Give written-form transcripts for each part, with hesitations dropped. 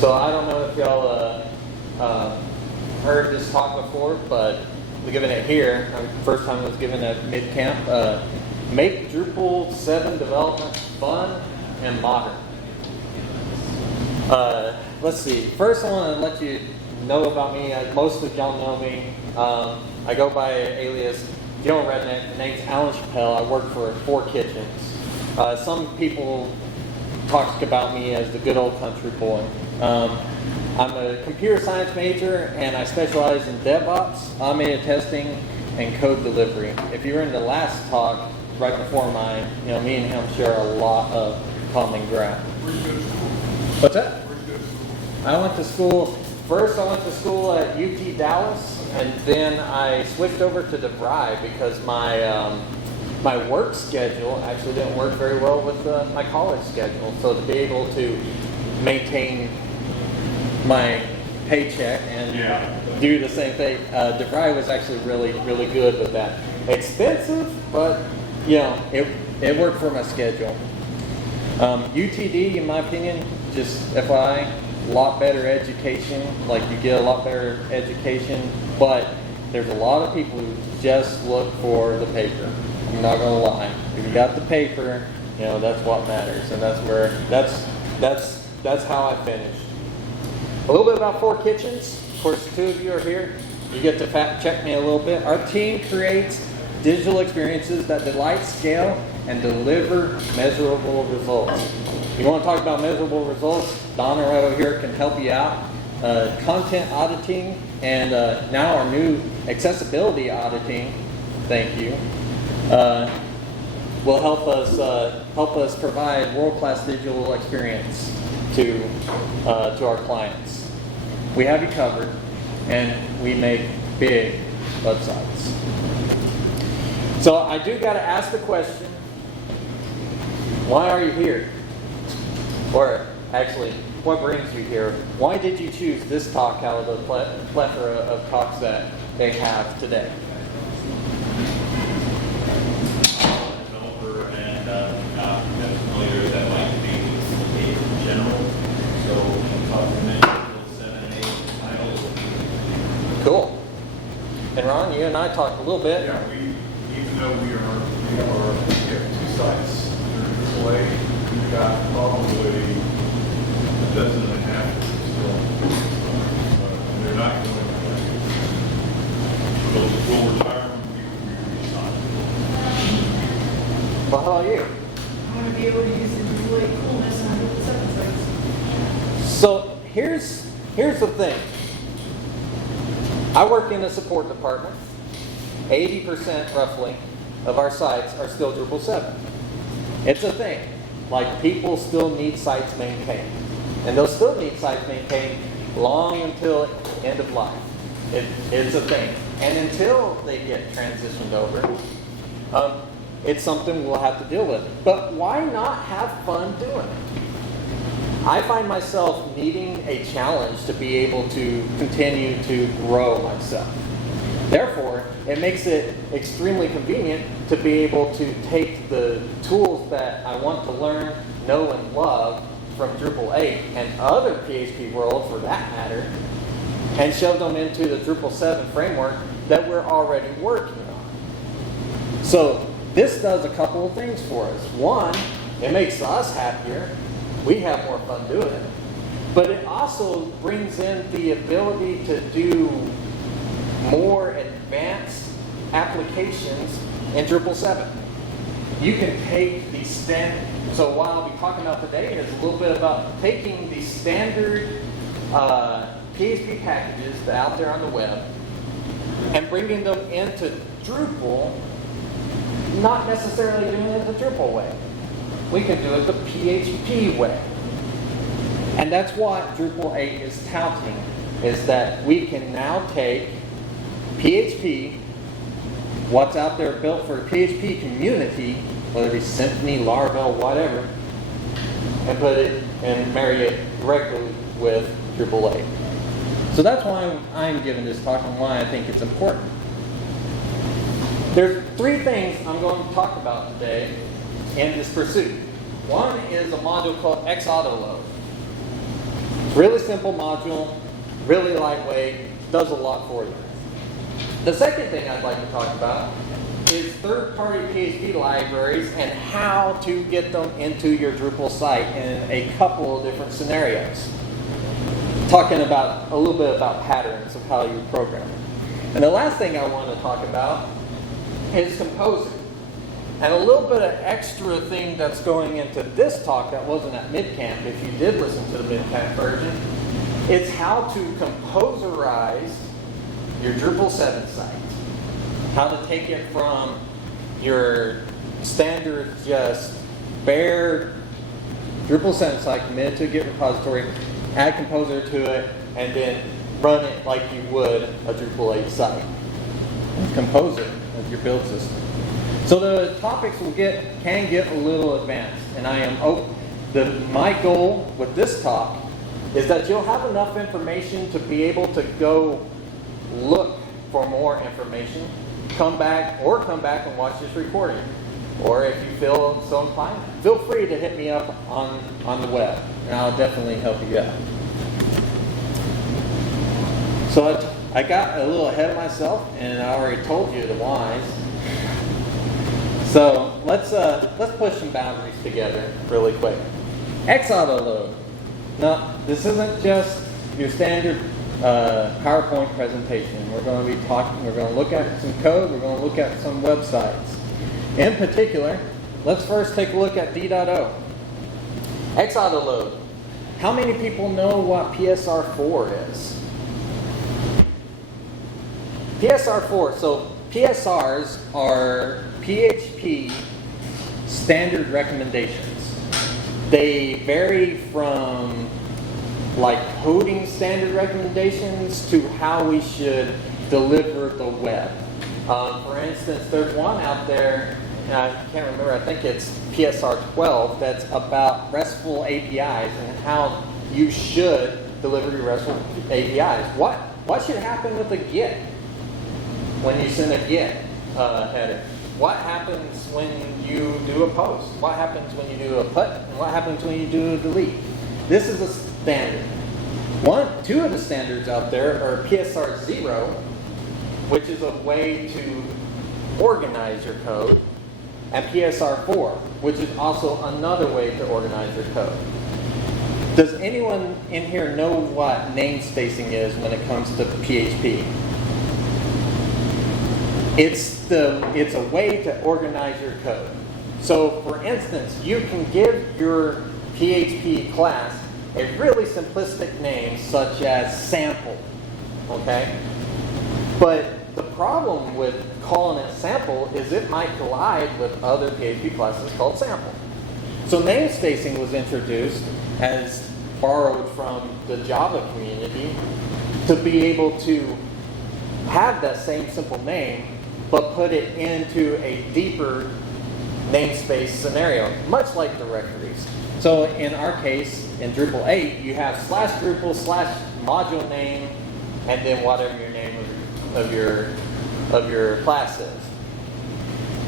So I don't know if y'all heard this talk before, but we're giving it here. First time it was given at mid-camp. Make Drupal 7 development fun and modern. Let's see. First, I want to let you know about me. Most of y'all know me. I go by alias Joe Redneck. The name's Allan Chappell. I work for 4 Kitchens. Some people talk about me as the good old country boy. I'm a computer science major, and I specialize in DevOps, automated testing, and code delivery. If you were in the last talk, right before mine, me and him share a lot of common ground. Where'd you go to school? What's that? Where'd you go to school? I went to school, first I went to school at UT Dallas, and then I switched over to DeVry because my work schedule actually didn't work very well with my college schedule. So to be able to maintain my paycheck and do the same thing, DeVry was actually really, really good with that. Expensive, but it worked for my schedule. UTD, in my opinion, just FYI, a lot better education. Like, you get a lot better education, but there's a lot of people who just look for the paper. I'm not gonna lie. If you got the paper, that's what matters, and that's how I finished. A little bit about 4 Kitchens. Of course, 2 of you are here. You get to fact check me a little bit. Our team creates digital experiences that delight, scale, and deliver measurable results. You want to talk about measurable results? Donna right over here can help you out. Content auditing, and now our new accessibility auditing, thank you, will help us provide world-class digital experience to our clients. We have you covered, and we make big websites. So I do got to ask the question, why are you here? Or actually, what brings you here? Why did you choose this talk out of the plethora of talks that they have today? Developer and not familiar with that language in general. So we talk about 7 and 8 titles. Cool. And Ron, you and I talked a little bit. Yeah, even though we have 2 sites under AAA, we've got probably a dozen and a half still. And they're not going away. We'll retire when we resign. Well, how about you? I want to be able to use the Drupal coolness on Drupal 7 sites. So here's the thing. I work in the support department. 80% roughly of our sites are still Drupal 7. It's a thing. Like, people still need sites maintained. And they'll still need sites maintained long until end of life. It's a thing. And until they get transitioned over, it's something we'll have to deal with. But why not have fun doing it? I find myself needing a challenge to be able to continue to grow myself. Therefore, it makes it extremely convenient to be able to take the tools that I want to learn, know, and love from Drupal 8 and other PHP world for that matter, and shove them into the Drupal 7 framework that we're already working on. So this does a couple of things for us. One, it makes us happier. We have more fun doing it. But it also brings in the ability to do more advanced applications in Drupal 7. You can take the standard, so what I'll be talking about today is a little bit about taking the standard PHP packages that are out there on the web and bringing them into Drupal, not necessarily doing it the Drupal way. We can do it the PHP way. And that's what Drupal 8 is touting, is that we can now take PHP, what's out there built for the PHP community, whether it be Symfony, Laravel, whatever, and put it and marry it directly with Drupal 8. So that's why I'm giving this talk and why I think it's important. There's 3 things I'm going to talk about today in this pursuit. One is a module called XAutoload. Really simple module, really lightweight, does a lot for you. The second thing I'd like to talk about is third-party PHP libraries and how to get them into your Drupal site in a couple of different scenarios. Talking about a little bit about patterns of how you program. And the last thing I want to talk about is composing. And a little bit of extra thing that's going into this talk that wasn't at MidCamp, if you did listen to the MidCamp version, it's how to composerize your Drupal 7 site. How to take it from your standard just bare Drupal 7 site, commit it to a Git repository, add Composer to it, and then run it like you would a Drupal 8 site. And Composer as your build system. So the topics can get a little advanced, and my goal with this talk is that you'll have enough information to be able to go look for more information, come back and watch this recording. Or if you feel so inclined, feel free to hit me up on the web, and I'll definitely help you out. So I got a little ahead of myself, and I already told you the whys. So let's push some boundaries together really quick. XAutoload. Now, this isn't just your standard PowerPoint presentation. We're going to look at some code, we're going to look at some websites. In particular, let's first take a look at D.O. XAutoload. How many people know what PSR4 is? PSR4, so PSRs are PHP standard recommendations. They vary from like coding standard recommendations to how we should deliver the web. For instance, there's one out there, and I can't remember, I think it's PSR 12, that's about RESTful APIs and how you should deliver your RESTful APIs. What should happen with a GET when you send a GET header? What happens when you do a post? What happens when you do a put? And what happens when you do a delete? This is a standard. Two of the standards out there are PSR 0, which is a way to organize your code, and PSR 4, which is also another way to organize your code. Does anyone in here know what namespacing is when it comes to PHP? It's a way to organize your code. So, for instance, you can give your PHP class a really simplistic name such as sample, okay? But the problem with calling it sample is it might collide with other PHP classes called sample. So namespacing was introduced as borrowed from the Java community to be able to have that same simple name but put it into a deeper namespace scenario, much like directories. So in our case, in Drupal 8, you have /Drupal /module name, and then whatever your name of your class is.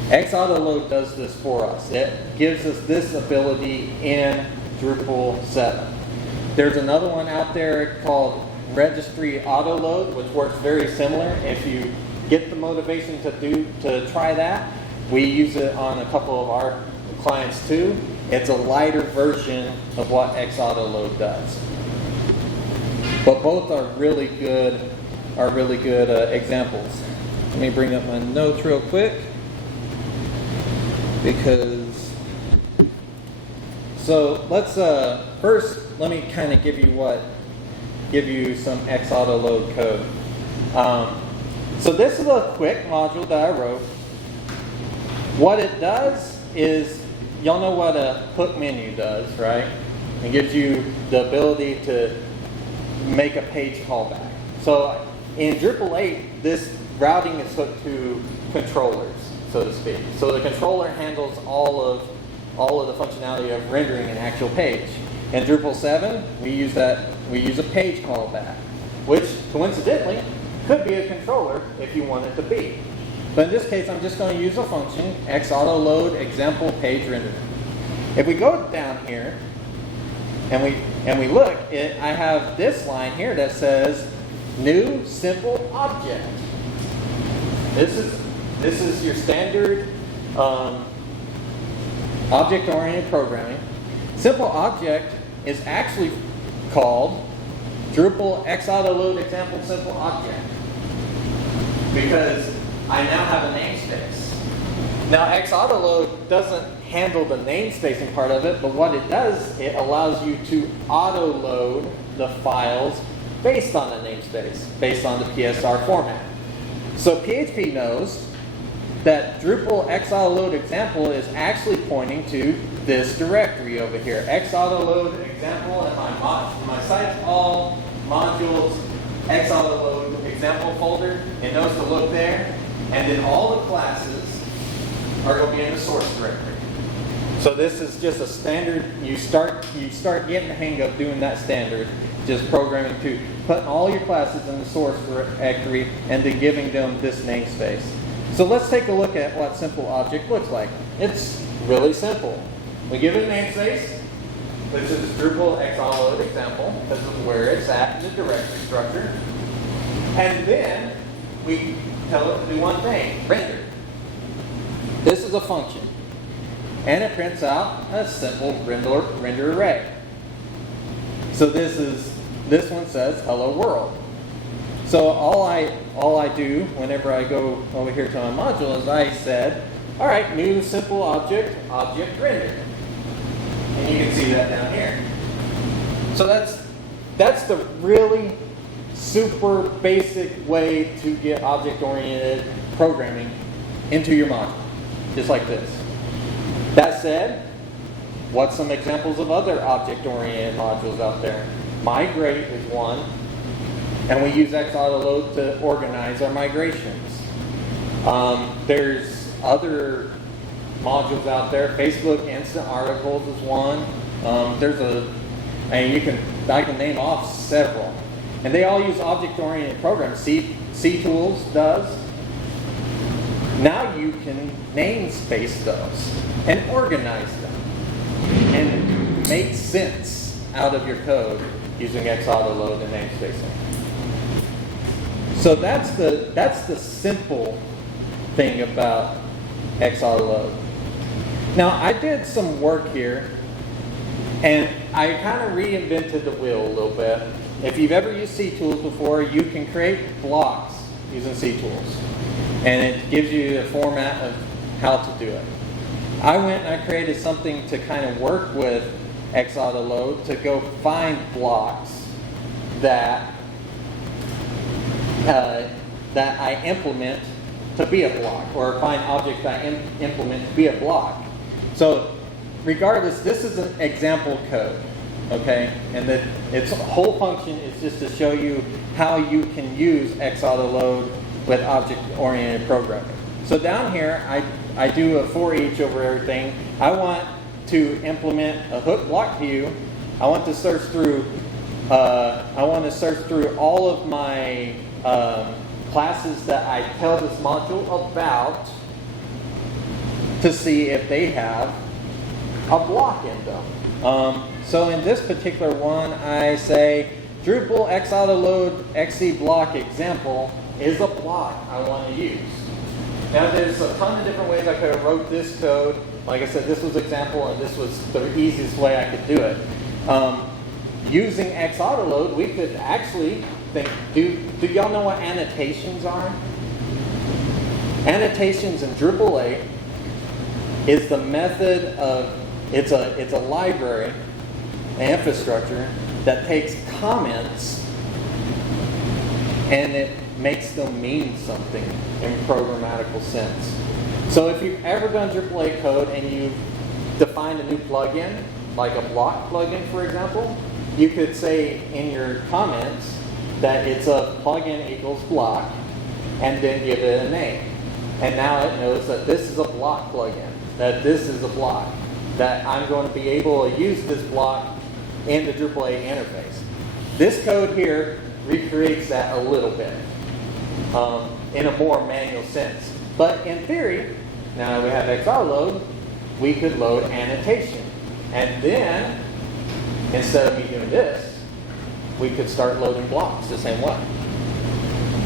XAutoload does this for us. It gives us this ability in Drupal 7. There's another one out there called Registry Autoload, which works very similar. If you get the motivation to try that, we use it on a couple of our clients too. It's a lighter version of what XAutoload does. But both are really good examples. Let me bring up my notes real quick so let's first let me kind of give you some XAutoload code. So this is a quick module that I wrote. What it does is, y'all know what a hook menu does, right? It gives you the ability to make a page callback. So in Drupal 8, this routing is hooked to controllers, so to speak. So the controller handles all of the functionality of rendering an actual page. In Drupal 7, we use a page callback, which coincidentally could be a controller if you want it to be. But in this case, I'm just going to use a function, XAutoload example page render. If we go down here and we and we look, I have this line here that says new simple object. This is your standard object-oriented programming. Simple object is actually called Drupal XAutoload example simple object because I now have a namespace. Now XAutoload doesn't handle the namespacing part of it, but what it does, it allows you to auto-load the files based on the namespace, based on the PSR format. So PHP knows that Drupal XAutoload example is actually pointing to this directory over here. XAutoload example and my site's all modules XAutoload example folder. It knows to look there, and then all the classes are going to be in the source directory. So this is just a standard. You start getting the hang of doing that standard, just programming to putting all your classes in the source directory and then giving them this namespace. So let's take a look at what simple object looks like. It's really simple. We give it a namespace, which is Drupal XAutoload example. This is where it's at in the directory structure. And then we tell it to do one thing, render. This is a function. And it prints out a simple render array. So this one says hello world. So all I do whenever I go over here to my module is I said, all right, new simple object render. And you can see that down here. So that's the really super basic way to get object-oriented programming into your module, just like this. That said, what's some examples of other object-oriented modules out there? Migrate is one, and we use XAutoload to organize our migrations. There's other modules out there. Facebook Instant Articles is one. I can name off several, and they all use object-oriented programs. CTools does. Now you can namespace those and organize them and make sense out of your code using XAutoload and namespacing. So that's the simple thing about XAutoload. Now I did some work here, and I kind of reinvented the wheel a little bit. If you've ever used CTools before, you can create blocks using CTools, and it gives you a format of how to do it. I went and I created something to kind of work with XAutoload to go find blocks that I implement to be a block, or find objects that I implement to be a block. So regardless, this is an example code, okay? And its whole function is just to show you how you can use XAutoload with object-oriented programming. So down here, I do a for each over everything. I want to implement a hook block view. I want to search through all of my classes that I tell this module about to see if they have a block in them. So in this particular one, I say Drupal XAutoload XE block example is a block I want to use. Now there's a ton of different ways I could have wrote this code. Like I said, this was example, and this was the easiest way I could do it. Using XAutoload, we could actually think, do y'all know what annotations are? Annotations in Drupal 8 is the method of, it's a library, an infrastructure that takes comments and it makes them mean something in programmatical sense. So if you've ever done Drupal 8 code and you've defined a new plugin, like a block plugin, for example, you could say in your comments that it's a plugin equals block, and then give it a name. And now it knows that this is a block plugin, that this is a block, that I'm going to be able to use this block in the Drupal 8 interface. This code here recreates that a little bit in a more manual sense. But in theory, now that we have XAutoload, we could load annotation. And then instead of me doing this, we could start loading blocks the same way.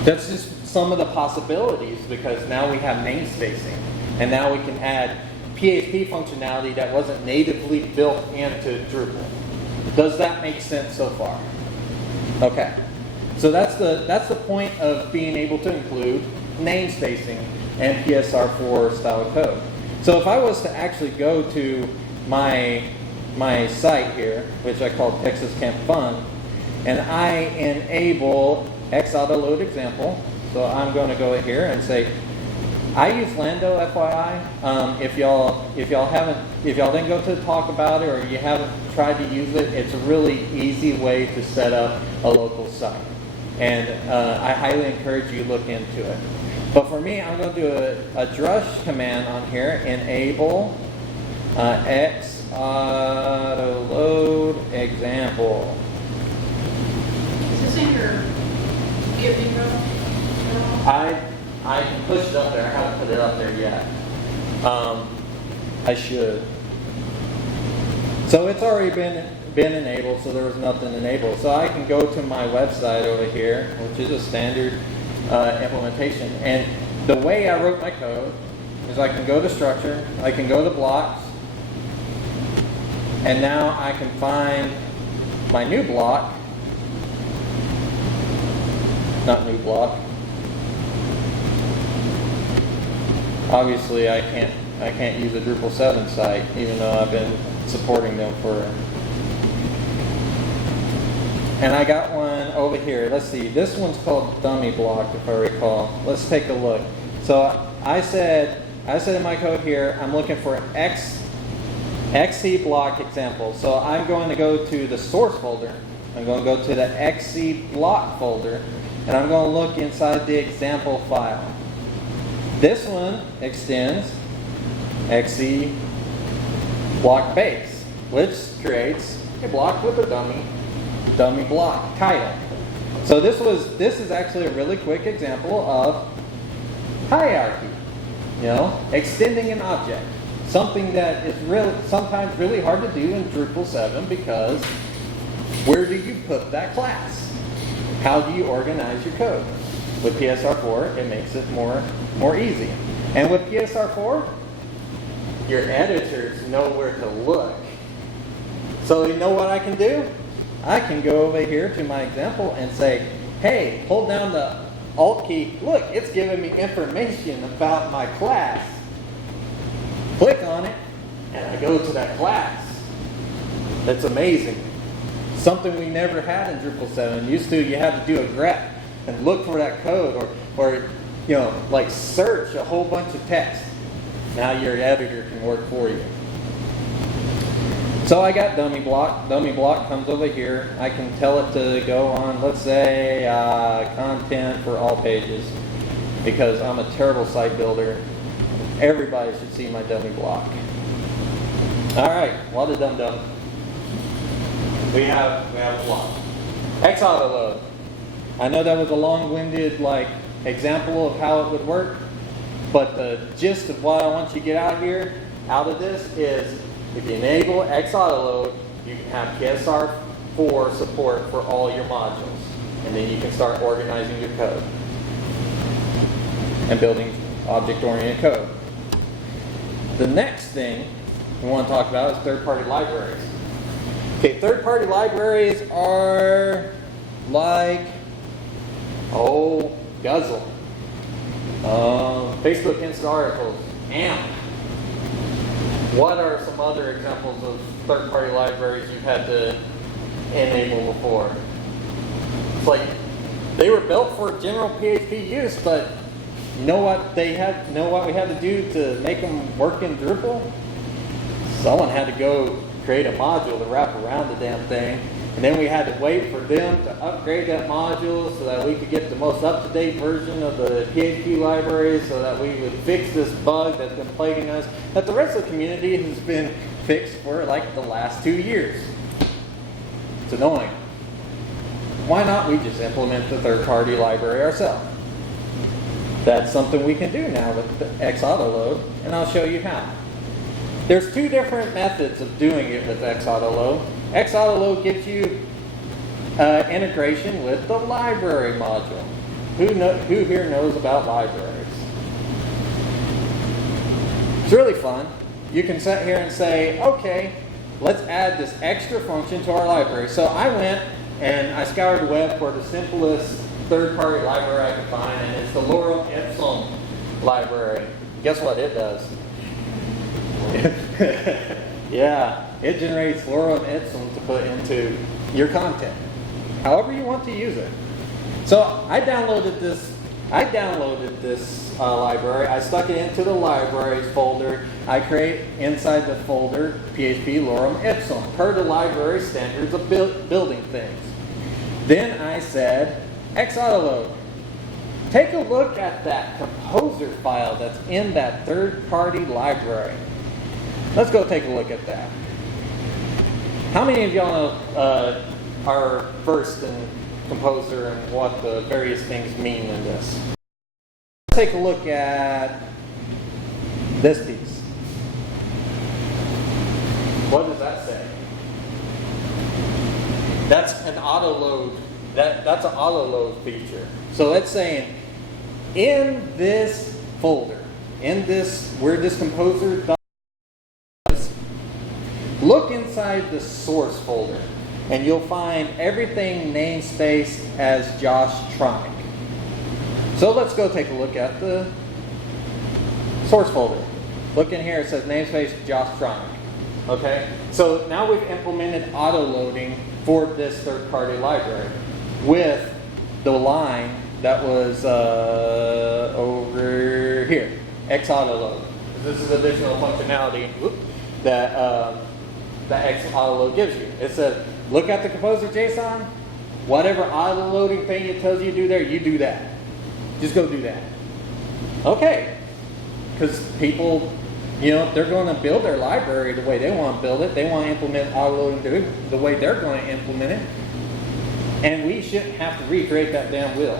That's just some of the possibilities, because now we have namespacing, and now we can add PHP functionality that wasn't natively built into Drupal. Does that make sense so far? Okay. So that's the point of being able to include namespacing and PSR4 style code. So if I was to actually go to my site here, which I call Texas Camp Fun, and I enable XAutoload example, so I'm going to go here and say, I use Lando, FYI. If y'all didn't go to the talk about it, or you haven't tried to use it, it's a really easy way to set up a local site. And I highly encourage you to look into it. But for me, I'm going to do a drush command on here, enable XAutoload example. Is this in your Git repo? I can push it up there. I haven't put it up there yet. I should. So it's already been enabled, so there was nothing enabled. So I can go to my website over here, which is a standard implementation. And the way I wrote my code is I can go to structure, I can go to blocks, and now I can find my new block. Not new block. Obviously, I can't use a Drupal 7 site, even though I've been supporting them for. And I got one over here. Let's see. This one's called dummy block, if I recall. Let's take a look. So I said in my code here, I'm looking for XC block example. So I'm going to go to the source folder. I'm going to go to the XC block folder, and I'm going to look inside the example file. This one extends XC block base, which creates a block with a dummy block title. So this is actually a really quick example of hierarchy. Extending an object, something that is sometimes really hard to do in Drupal 7, because where do you put that class? How do you organize your code? With PSR4, it makes it more easy. And with PSR4, your editors know where to look. So you know what I can do? I can go over here to my example and say, hey, hold down the Alt key. Look, it's giving me information about my class. Click on it, and I go to that class. That's amazing. Something we never had in Drupal 7. Used to, you had to do a grep and look for that code, or like search a whole bunch of text. Now your editor can work for you. So I got dummy block. Dummy block comes over here. I can tell it to go on, let's say, content for all pages, because I'm a terrible site builder. Everybody should see my dummy block. All right, what a dum-dum. We have a block. XAutoload. I know that was a long-winded example of how it would work, but the gist of what I want you to get out of this is, if you enable XAutoload, you can have PSR4 support for all your modules, and then you can start organizing your code and building object-oriented code. The next thing we want to talk about is third-party libraries. Okay, third-party libraries are like Guzzle, Facebook Instant Articles, AMP. What are some other examples of third-party libraries you've had to enable before? It's like they were built for general PHP use, but you know what we had to do to make them work in Drupal? Someone had to go create a module to wrap around the damn thing. And then we had to wait for them to upgrade that module so that we could get the most up-to-date version of the PHP library, so that we would fix this bug that's been plaguing us, that the rest of the community has been fixed for the last 2 years. It's annoying. Why not we just implement the third-party library ourselves? That's something we can do now with the XAutoload, and I'll show you how. There's two different methods of doing it with XAutoload. XAutoload gives you integration with the library module. Who here knows about libraries? It's really fun. You can sit here and say, okay, let's add this extra function to our library. So I went and I scoured the web for the simplest third-party library I could find, and it's the Lorem Ipsum library. Guess what it does? Yeah, it generates Lorem Ipsum to put into your content, however you want to use it. So I downloaded this library. I stuck it into the libraries folder. I create inside the folder PHP Lorem Ipsum per the library standards of building things. Then I said, XAutoload, take a look at that composer file that's in that third-party library. Let's go take a look at that. How many of y'all know are versed in composer and what the various things mean in this? Let's take a look at this piece. What does that say? That's an autoload. That's an autoload feature. So it's saying in this folder, in this where this composer does, look inside the source folder, and you'll find everything namespaced as Joshtronic. So let's go take a look at the source folder. Look in here, it says namespace Joshtronic. Okay, so now we've implemented auto-loading for this third-party library with the line that was over here, XAutoload. This is additional functionality that XAutoload gives you. It says, look at the composer JSON, whatever auto-loading thing it tells you to do there, you do that. Just go do that. Okay, because people, you know, they're going to build their library the way they want to build it. They want to implement auto-loading the way they're going to implement it. And we shouldn't have to recreate that damn wheel.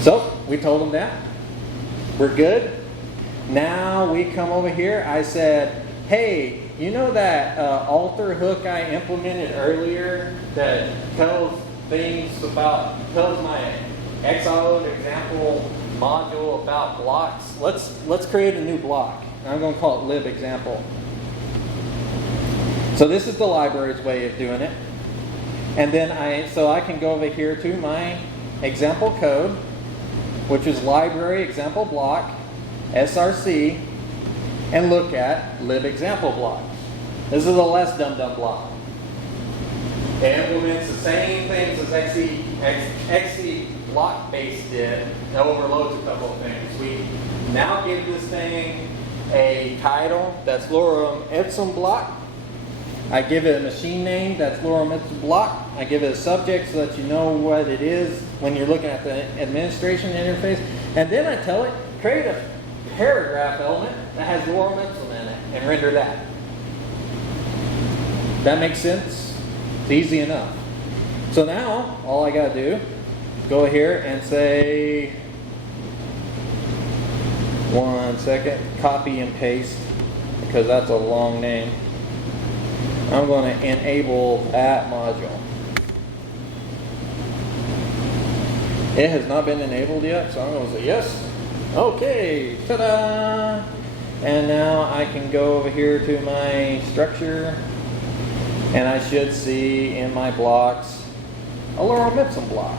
So, we told them that. We're good. Now we come over here. I said, hey, you know that alter hook I implemented earlier that tells my XAutoload example module about blocks? Let's create a new block. I'm going to call it lib example. So this is the library's way of doing it. And then I can go over here to my example code, which is library example block, src, and look at lib example block. This is a less dumb block. It implements the same things as XE block base did. It overloads a couple of things. We now give this thing a title that's Lorem Ipsum block. I give it a machine name that's Lorem Ipsum block. I give it a subject so that you know what it is when you're looking at the administration interface. And then I tell it, create a paragraph element that has Lorem Ipsum in it and render that. That makes sense? It's easy enough. So now, all I got to do, go here and say, one second, copy and paste, because that's a long name. I'm going to enable that module. It has not been enabled yet, so I'm going to say yes. Okay, ta-da! And now I can go over here to my structure, and I should see in my blocks a Lorem Ipsum block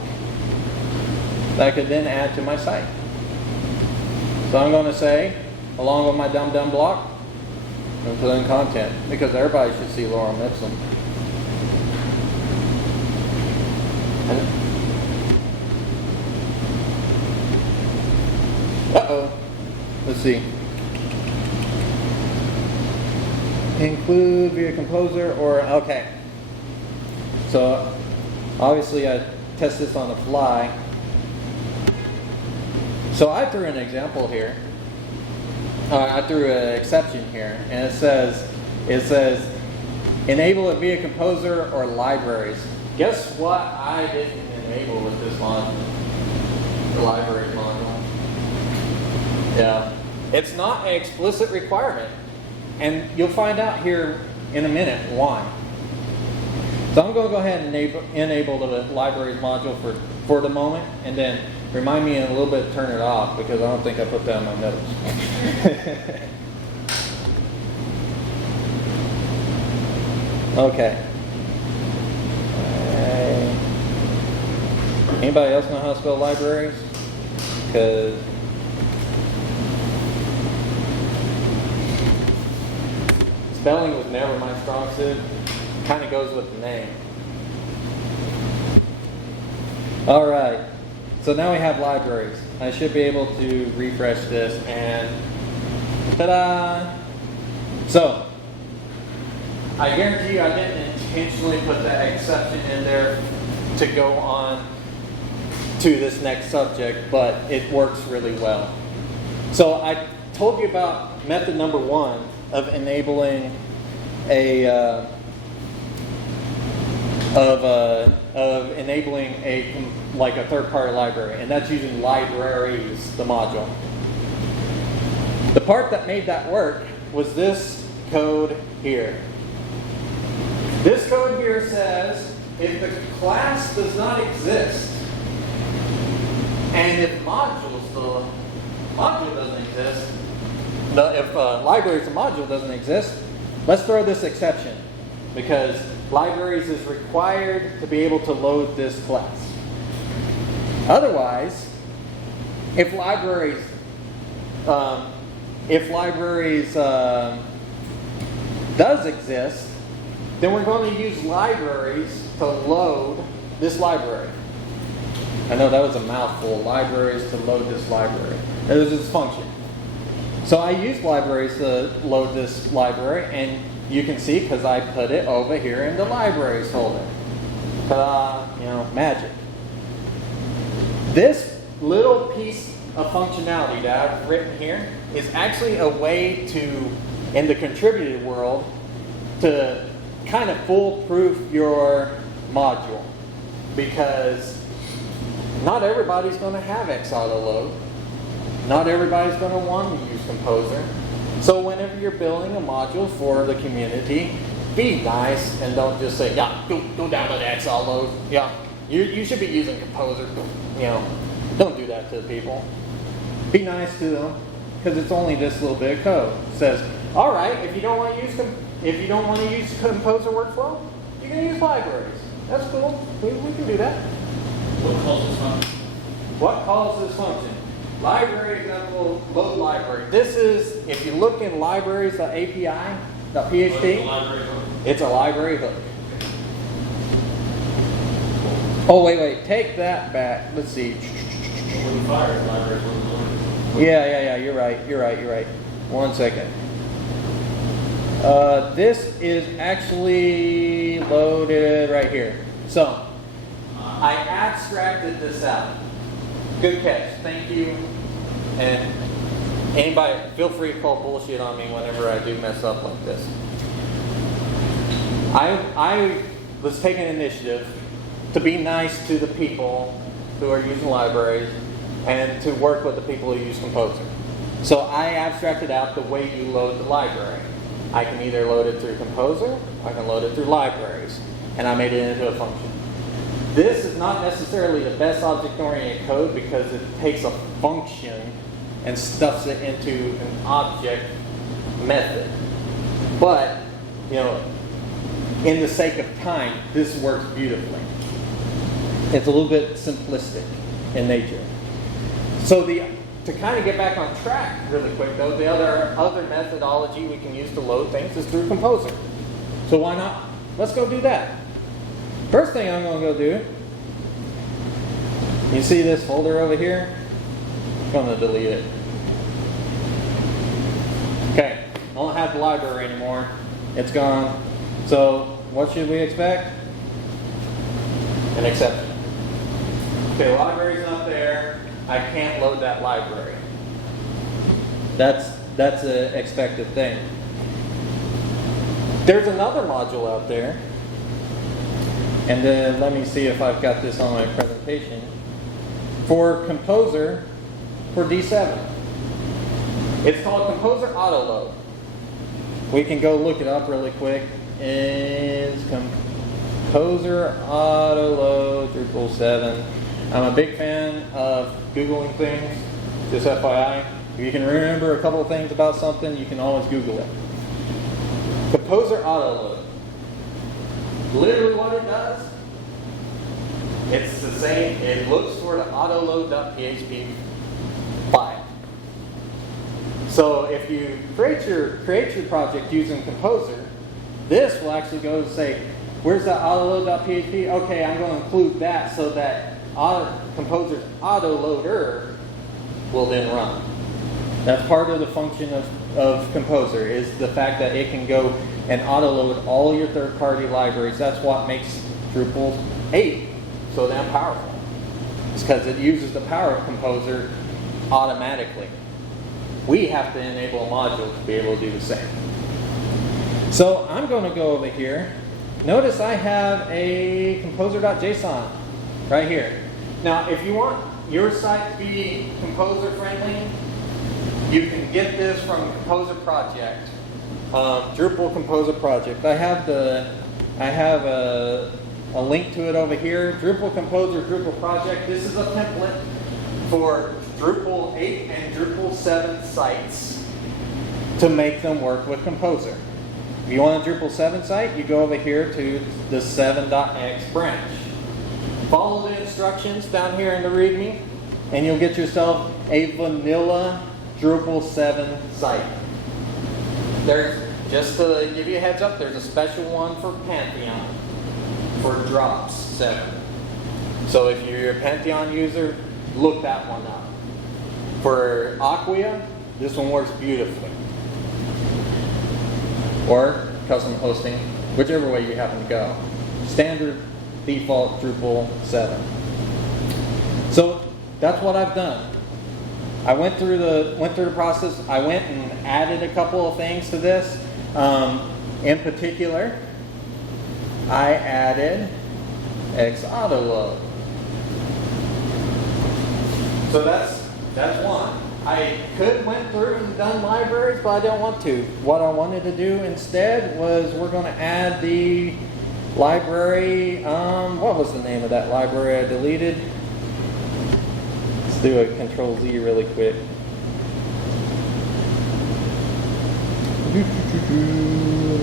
that I could then add to my site. So I'm going to say, along with my dumb block, and put in content, because everybody should see Lorem Ipsum. Uh-oh. Let's see. Include via composer or, okay. So, obviously I test this on the fly. So I threw an example here. I threw an exception here, and it says, enable it via composer or libraries. Guess what I didn't enable with this module? The library module. Yeah. It's not an explicit requirement. And you'll find out here in a minute why. So I'm going to go ahead and enable the libraries module for the moment, and then remind me in a little bit to turn it off because I don't think I put that in my notes. Okay. Anybody else know how to spell libraries? Because spelling was never my strong suit. Kind of goes with the name. All right. So now we have libraries. I should be able to refresh this and ta-da! So I guarantee you I didn't intentionally put that exception in there to go on to this next subject, but it works really well. So I told you about method number 1 of enabling like a third-party library, and that's using libraries, the module. The part that made that work was this code here. This code here says if the class does not exist, and if module doesn't exist, if libraries the module doesn't exist, let's throw this exception because libraries is required to be able to load this class. Otherwise, if libraries does exist, then we're going to use libraries to load this library. I know that was a mouthful, libraries to load this library. There's this function. So I use libraries to load this library, and you can see because I put it over here in the libraries folder. Ta-da, magic. This little piece of functionality that I've written here is actually a way to, in the contributed world, to kind of foolproof your module, because not everybody's going to have XAutoload. Not everybody's going to want to use Composer. So whenever you're building a module for the community, be nice and don't just say, yeah, go download XAutoload. Yeah, you should be using Composer. Don't do that to the people. Be nice to them, because it's only this little bit of code. It says, all right, if you don't want to use Composer workflow, you can use libraries. That's cool. We can do that. What calls this function? What calls this function? Library example load library. This is, if you look in libraries.api.php, it's a library hook. Oh, wait. Take that back. Let's see. Yeah. You're right. 1 second. This is actually loaded right here. So, I abstracted this out. Good catch. Thank you. And anybody, feel free to call bullshit on me whenever I do mess up like this. I was taking initiative to be nice to the people who are using libraries and to work with the people who use Composer. So I abstracted out the way you load the library. I can either load it through Composer, I can load it through libraries, and I made it into a function. This is not necessarily the best object-oriented code because it takes a function and stuffs it into an object method. But, in the sake of time, this works beautifully. It's a little bit simplistic in nature. So to kind of get back on track really quick though, the other methodology we can use to load things is through Composer. So why not? Let's go do that. First thing I'm going to go do, you see this folder over here? I'm going to delete it. Okay, I don't have the library anymore. It's gone. So what should we expect? An exception. Okay, the library's not there. I can't load that library. That's an expected thing. There's another module out there. And then let me see if I've got this on my presentation. For Composer for D7. It's called Composer AutoLoad. We can go look it up really quick. Is Composer Autoload Drupal 7. I'm a big fan of Googling things, just FYI. If you can remember a couple of things about something, you can always Google it. Composer Autoload. Literally what it does, it's the same, it looks for the autoload.php file. So if you create your project using Composer, this will actually go and say, where's that autoload.php? Okay, I'm going to include that so that Composer's autoloader will then run. That's part of the function of Composer, is the fact that it can go and autoload all your third-party libraries. That's what makes Drupal 8 so damn powerful. It's because it uses the power of Composer automatically. We have to enable a module to be able to do the same. So I'm going to go over here. Notice I have a composer.json right here. Now, if you want your site to be Composer friendly, you can get this from Composer Project, Drupal Composer Project. I have a link to it over here. Drupal Composer, Drupal Project. This is a template for Drupal 8 and Drupal 7 sites to make them work with Composer. If you want a Drupal 7 site, you go over here to the 7.x branch. Follow the instructions down here in the README, and you'll get yourself a vanilla Drupal 7 site. There's, just to give you a heads up, there's a special one for Pantheon, for Drops 7. So if you're a Pantheon user, look that one up. For Acquia, this one works beautifully. Or custom hosting, whichever way you happen to go. Standard default Drupal 7. So that's what I've done. I went through the process. I went and added a couple of things to this. In particular, I added XAutoload. So that's one. I could went through and done libraries, but I don't want to. What I wanted to do instead was we're going to add the library. What was the name of that library I deleted? Let's do a Control Z really quick.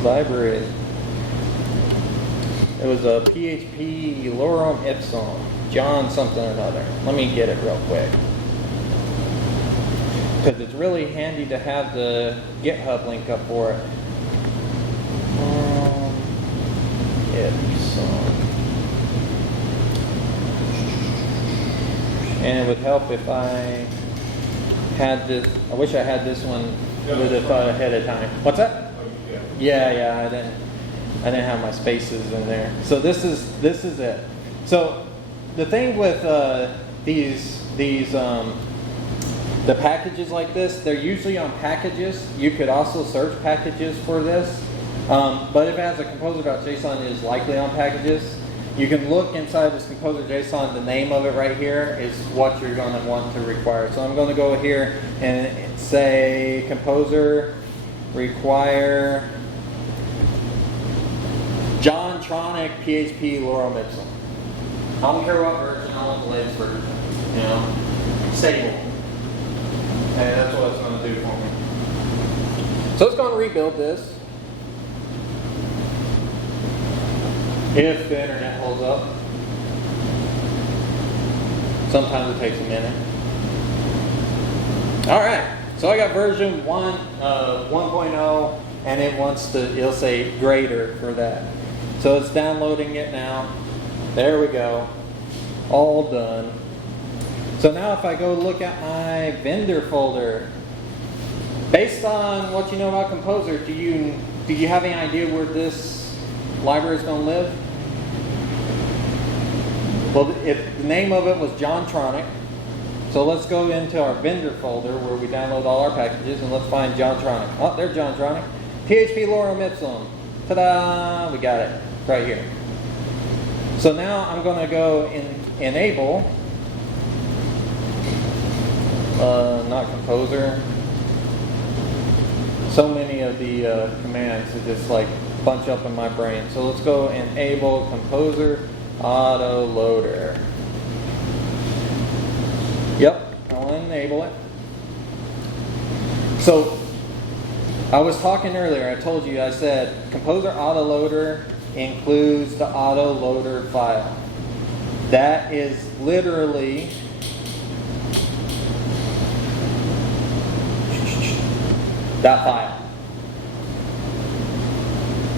Library. It was a PHP lorem ipsum, John something or another. Let me get it real quick, because it's really handy to have the GitHub link up for it. And it would help if I had this. I wish I had this one with it thought ahead of time. What's that? Yeah, I didn't have my spaces in there. So this is it. So the thing with the packages like this, they're usually on packages. You could also search packages for this. But if it has a composer.json, it is likely on packages. You can look inside this composer.json. The name of it right here is what you're going to want to require. So I'm going to go here and say composer require Johntronic PHP lorem ipsum. I don't care what version, I want the latest version. Stable. And that's what it's going to do for me. So it's going to rebuild this. If the internet holds up. Sometimes it takes a minute. Alright, so I got version 1.0 and it'll say greater for that. So it's downloading it now. There we go. All done. So now if I go look at my vendor folder, based on what you know about Composer, do you have any idea where this library is going to live? Well, the name of it was Johntronic. So let's go into our vendor folder where we download all our packages and let's find Johntronic. Oh, there's Johntronic. PHP lorem ipsum. Ta-da! We got it right here. So now I'm going to go enable, not Composer. So many of the commands are just like bunch up in my brain. So let's go enable Composer Autoloader. Yep, I want to enable it. So I was talking earlier, I told you, I said Composer Autoloader includes the autoloader file. That is literally that file.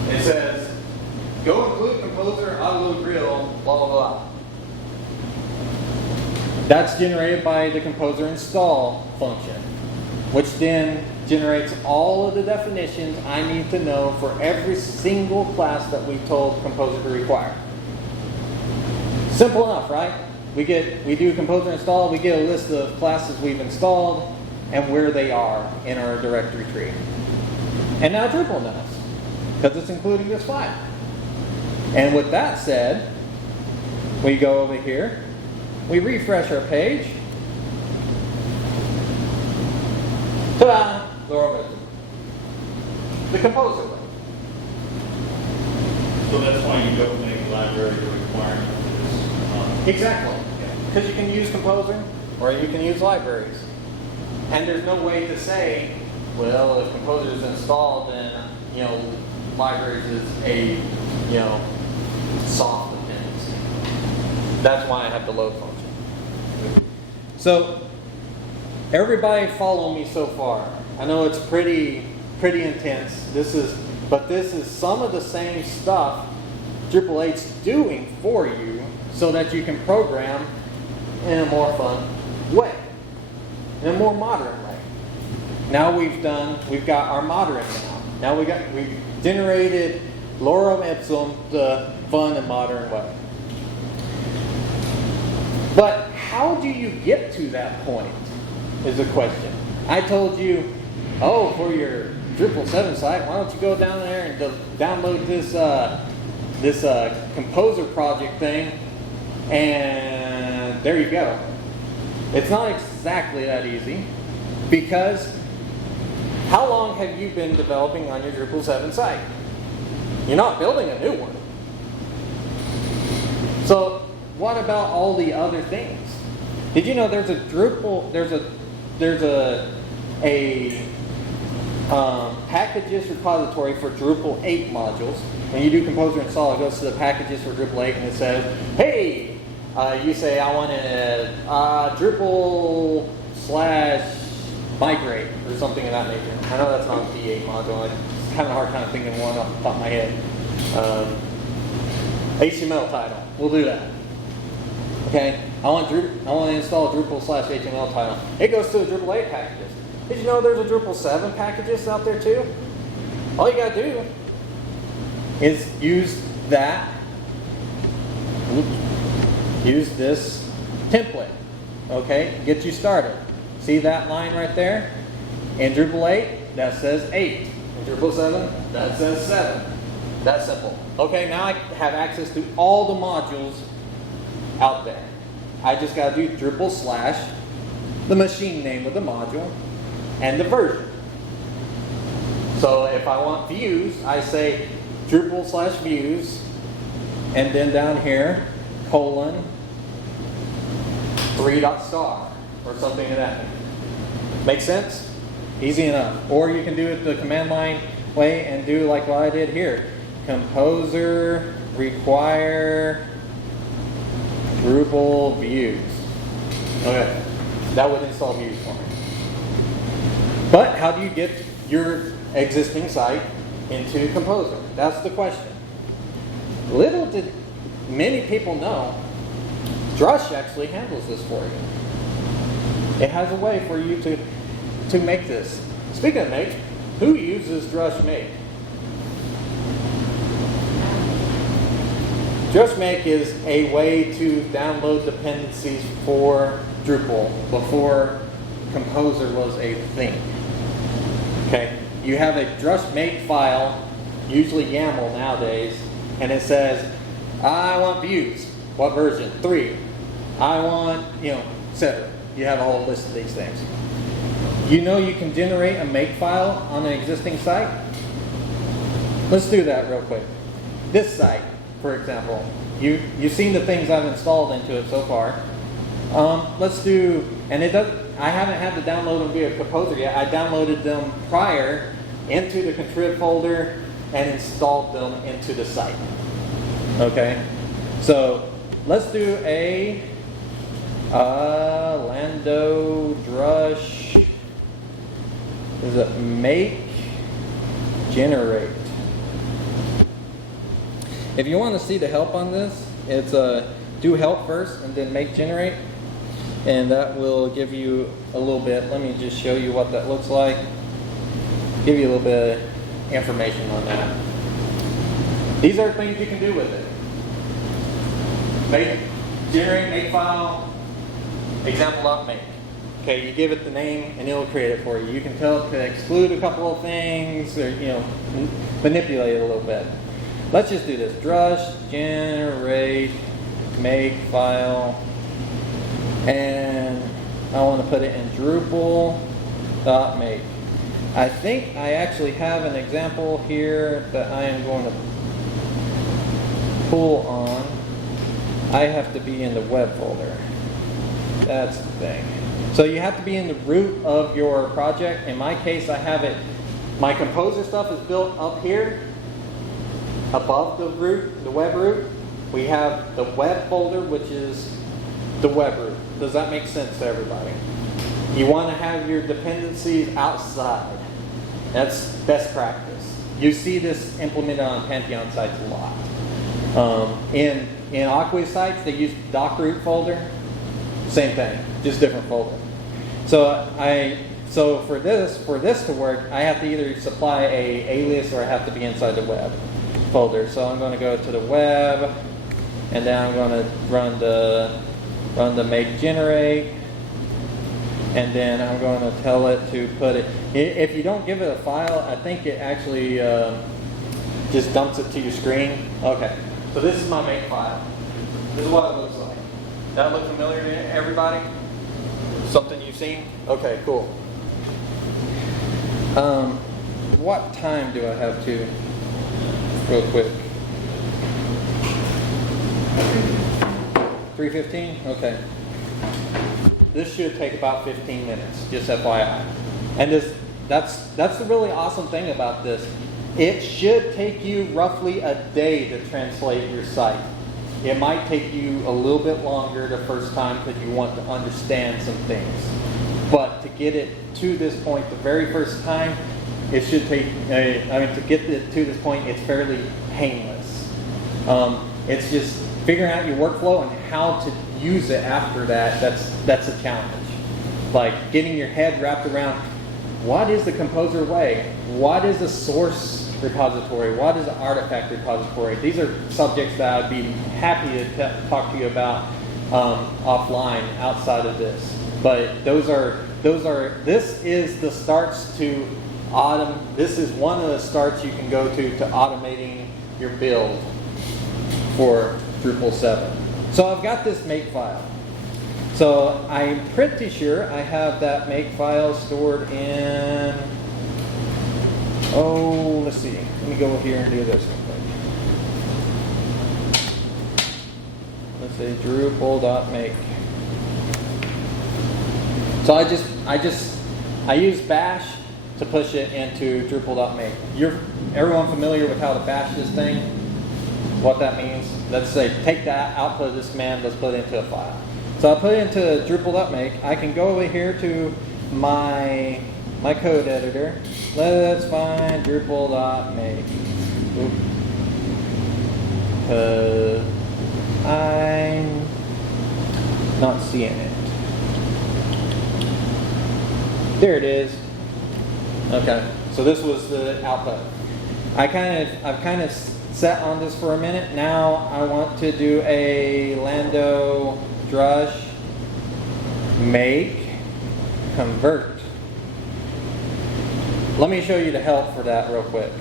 It says, go include Composer Autoload Real, blah, blah, blah. That's generated by the Composer install function, which then generates all of the definitions I need to know for every single class that we told Composer to require. Simple enough, right? We do Composer install, we get a list of classes we've installed and where they are in our directory tree. And now Drupal knows, because it's including this file. And with that said, we go over here, we refresh our page. Ta-da! The Composer way. So that's why you don't make a library a requirement for this. Exactly. Because you can use Composer or you can use libraries. And there's no way to say, well, if Composer is installed, then, libraries is a, soft dependency. That's why I have the load function. So, everybody follow me so far. I know it's pretty intense. This is some of the same stuff Drupal 8's doing for you so that you can program in a more fun way, in a more modern way. Now we've got our modern now. We've generated lorem ipsum, the fun and modern way. But how do you get to that point is the question. I told you, for your Drupal 7 site, why don't you go down there and download this Composer project thing, and there you go. It's not exactly that easy, because how long have you been developing on your Drupal 7 site? You're not building a new one. So what about all the other things? Did you know there's a packages repository for Drupal 8 modules. When you do Composer install, it goes to the packages for Drupal 8 and it says, hey, you say I want a Drupal /migrate or something of that nature. I know that's not the 8 module. I'm having a hard time thinking of one off the top of my head. HTML title. We'll do that. Okay. I want to install Drupal /HTML title. It goes to the Drupal 8 packages. Did you know there's a Drupal 7 packages out there too? All you gotta do is use this template. Okay, get you started. See that line right there? In Drupal 8, that says 8. In Drupal 7, that says 7. That's simple. Okay, now I have access to all the modules out there. I just gotta do Drupal / the machine name of the module and the version. So if I want views, I say Drupal /views, and then down here, :3 .star, or something of that nature. Make sense? Easy enough. Or you can do it the command line way and do like what I did here. Composer require Drupal views. Okay, that would install views for me. But how do you get your existing site into Composer? That's the question. Little did many people know, Drush actually handles this for you. It has a way for you to make this. Speaking of make, who uses Drush Make? Drush Make is a way to download dependencies for Drupal before Composer was a thing. Okay, you have a Drush Make file, usually YAML nowadays, and it says, I want views. What version? 3. I want, etc. You have a whole list of these things. You know you can generate a make file on an existing site? let's do that real quick. This site, for example, you've seen the things I've installed into it so far. Let's do, and I haven't had to download them via Composer yet. I downloaded them prior into the contrib folder and installed them into the site. Okay, so let's do a Lando Drush. Is it make generate? If you want to see the help on this, it's do help first and then make generate, and that will give you a little bit. Let me just show you what that looks like. Give you a little bit of information on that. These are things you can do with it. Make generate, make file, example.make. Okay, you give it the name and it'll create it for you. You can tell it to exclude a couple of things, or manipulate it a little bit. Let's just do this. Drush generate make file, and I want to put it in Drupal.make. I think I actually have an example here that I am going to pull on. I have to be in the web folder. That's the thing. So you have to be in the root of your project. In my case, I have it, my Composer stuff is built up here, above the root, the web root. We have the web folder, which is the web root. Does that make sense to everybody? You want to have your dependencies outside. That's best practice. You see this implemented on Pantheon sites a lot. In Aqua sites, they use doc root folder. Same thing, just different folder. So for this to work, I have to either supply a alias or I have to be inside the web folder. So I'm going to go to the web, and then I'm going to run the make generate, and then I'm going to tell it to put it. If you don't give it a file, I think it actually just dumps it to your screen. Okay, so this is my make file. This is what it looks like. That look familiar to everybody? Something you've seen? Okay, cool. What time do I have to? Real quick. 3:15? Okay. This should take about 15 minutes, just FYI. And that's the really awesome thing about this. It should take you roughly a day to translate your site. It might take you a little bit longer the first time because you want to understand some things. But to get it to this point the very first time, it should take, to get it to this point, it's fairly painless. It's just figuring out your workflow and how to use it after that. That's a challenge. Like getting your head wrapped around, what is the Composer way? What is the source repository? What is the artifact repository? These are subjects that I'd be happy to talk to you about offline outside of this. But this is the starts to this is one of the starts you can go to automating your build for Drupal 7. So I've got this make file. So I'm pretty sure I have that make file stored in, let's see. Let me go over here and do this real quick. Let's say Drupal.make. So I use bash to push it into Drupal.make. Everyone familiar with how to bash this thing? What that means? Let's say take that output of this command, let's put it into a file. So I put it into Drupal.make. I can go over here to my code editor. Let's find Drupal.make. I'm not seeing it. There it is. Okay, so this was the output. I've kind of set on this for a minute. Now I want to do a Lando Drush make convert. Let me show you the help for that real quick.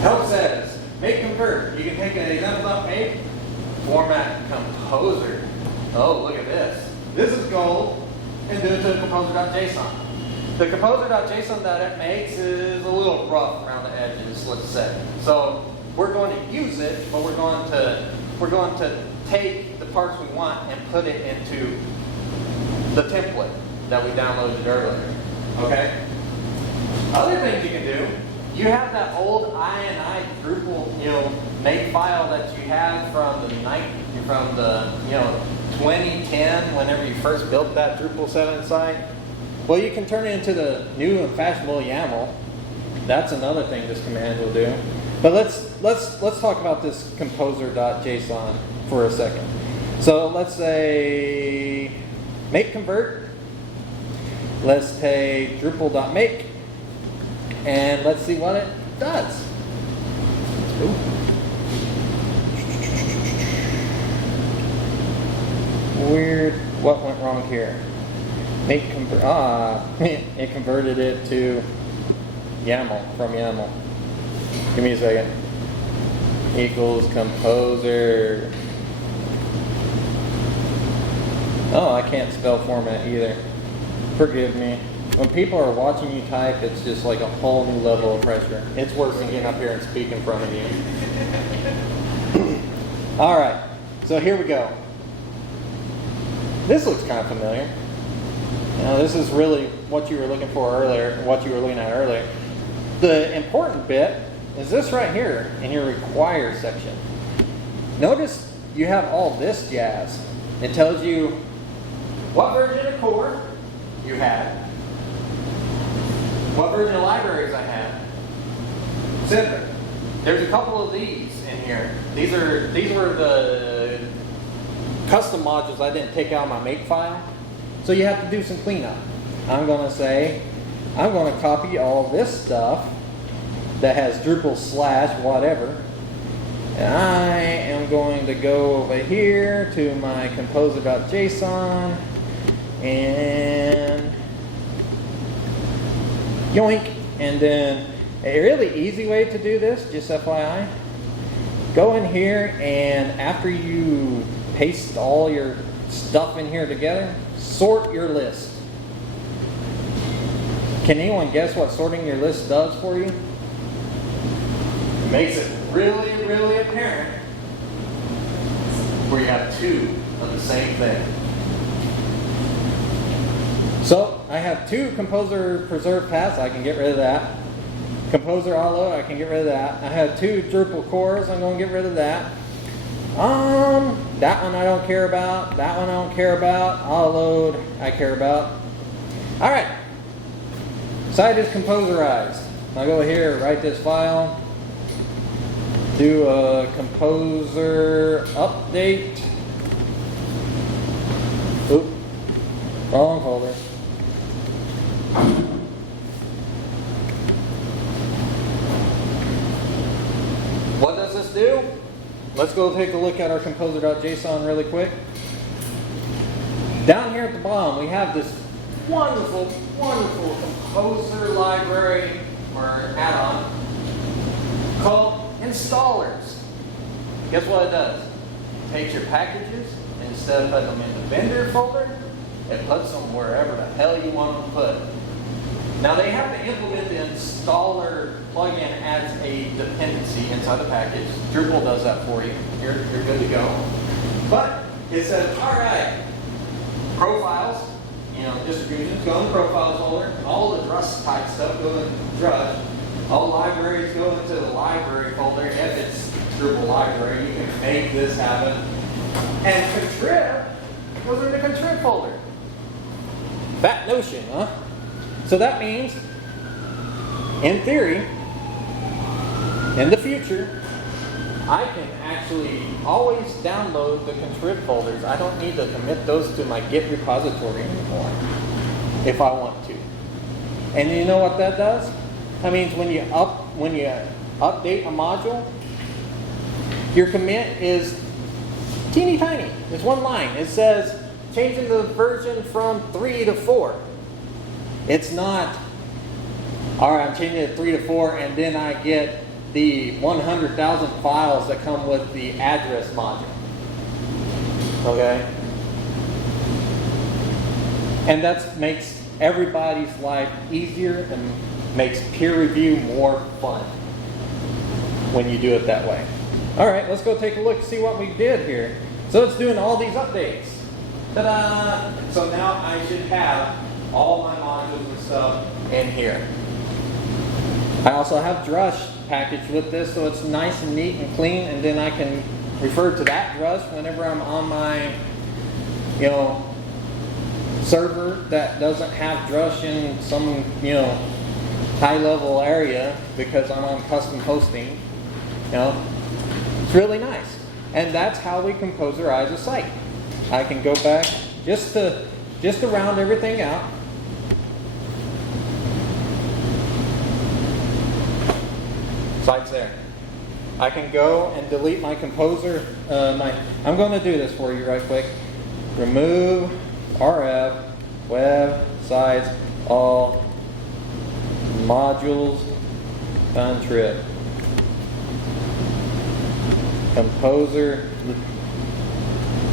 Help says make convert. You can take an example.make, format Composer. Oh, look at this. This is gold, and do it to Composer.json. The composer.json that it makes is a little rough around the edges, let's say. So we're going to use it, but we're going to take the parts we want and put it into the template that we downloaded earlier. Okay? Other things you can do, you have that old INI Drupal, make file that you had from the 2010, whenever you first built that Drupal 7 site. Well, you can turn it into the new and fashionable YAML. That's another thing this command will do. But let's talk about this composer.json for a second. So let's say make convert. Let's take Drupal.make, and let's see what it does. Ooh. Weird. What went wrong here? Make convert. It converted it to YAML from YAML. Give me a second. Equals composer. Oh, I can't spell format either. Forgive me. When people are watching you type, it's just like a whole new level of pressure. It's worse than getting up here and speak in front of you. All right, so here we go. This looks kind of familiar. Now, this is really what you were looking for earlier, what you were looking at earlier. The important bit is this right here in your require section. Notice you have all this jazz. It tells you what version of core you had, what version of libraries I had, etc. There's a couple of these in here. These were the custom modules I didn't take out of my make file. So you have to do some cleanup. I'm going to copy all this stuff that has Drupal / whatever. And I am going to go over here to my composer.json and yoink. And then a really easy way to do this, just FYI, go in here and after you paste all your stuff in here together, sort your list. Can anyone guess what sorting your list does for you? It makes it really, really apparent where you have two of the same thing. So I have two composer preserved paths. I can get rid of that. Composer XAutoload, I can get rid of that. I have two Drupal cores. I'm going to get rid of that. That one I don't care about. That one I don't care about. XAutoload I care about. All right. Site is composerized. I'll go here, write this file. Do a composer update. Oop, wrong folder. What does this do? Let's go take a look at our composer.json really quick. Down here at the bottom, we have this wonderful, wonderful composer library or add-on called installers. Guess what it does? It takes your packages, and instead of putting them in the vendor folder, it puts them wherever the hell you want them to put. Now they have to implement the installer plugin as a dependency inside the package. Drupal does that for you. You're good to go. But it says, all right, profiles, distributions go in the profiles folder. All the Drush type stuff go in Drush. All libraries go into the library folder. If it's Drupal library, you can make this happen. And contrib goes in the contrib folder. Fat notion, huh? So that means, in theory, in the future, I can actually always download the contrib folders. I don't need to commit those to my Git repository anymore if I want to. And you know what that does? That means when you update a module, your commit is teeny tiny. It's one line. It says changing the version from 3 to 4. It's not, all right, I'm changing it to 3 to 4, and then I get the 100,000 files that come with the address module. Okay? And that makes everybody's life easier and makes peer review more fun when you do it that way. All right, let's go take a look and see what we did here. So it's doing all these updates. Ta-da! So now I should have all my modules and stuff in here. I also have Drush packaged with this, so it's nice and neat and clean, and then I can refer to that Drush whenever I'm on my, server that doesn't have Drush in some, high-level area because I'm on custom hosting. It's really nice, and that's how we composerize a site. I can go back just to round everything out. Site's there. I can go and delete my composer. I'm going to do this for you right quick. Remove RF, web, sites, all, modules, untrip. Composer,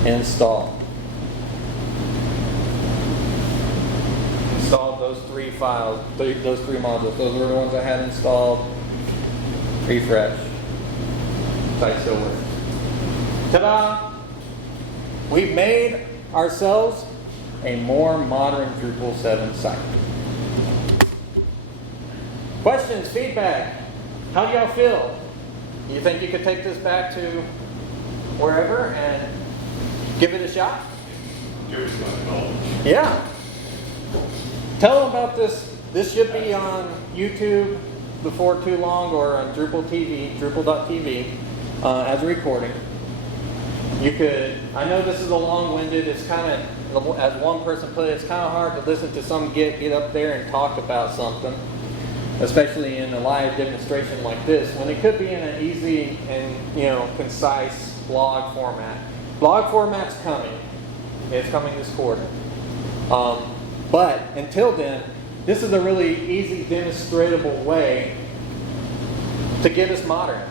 install. Installed those 3 files, those 3 modules. Those were the ones I had installed. Refresh. Site still works. Ta-da! We've made ourselves a more modern Drupal 7 site. Questions, feedback? How do y'all feel? You think you could take this back to wherever and give it a shot? Give it a call. Yeah. Tell them about this. This should be on YouTube before too long, or on Drupal TV, Drupal.tv, as a recording. You could, I know this is a long-winded, it's kind of, as one person put it, it's kind of hard to listen to some get up there and talk about something, especially in a live demonstration like this, when it could be in an easy and concise blog format. Blog format's coming. It's coming this quarter. But until then, this is a really easy demonstratable way to get us modern.